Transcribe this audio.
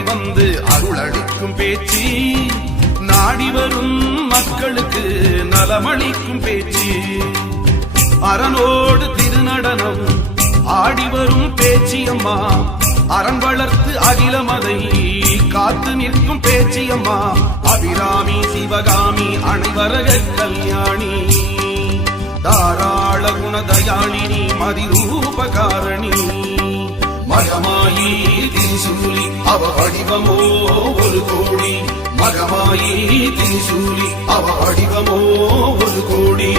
வந்து அருளளிக்கும் பேச்சு, நாடி வரும் மக்களுக்கு நலமளிக்கும் பேச்சு. அரணோடு திருநடனம் ஆடி வரும் பேச்சியம்மா, அரண் வளர்த்து அகிலமதை காத்து நிற்கும் பேச்சியம்மா. அபிராமி சிவகாமி அனைவரக கல்யாணி, தாராள குணதயாளினி மதிரூபகாரணி. மகமாயி திரிசூலி அவ வடிவமோ ஒரு கோடி, மகமாயி திரிசூலி அவ வடிவமோ ஒரு கோடி.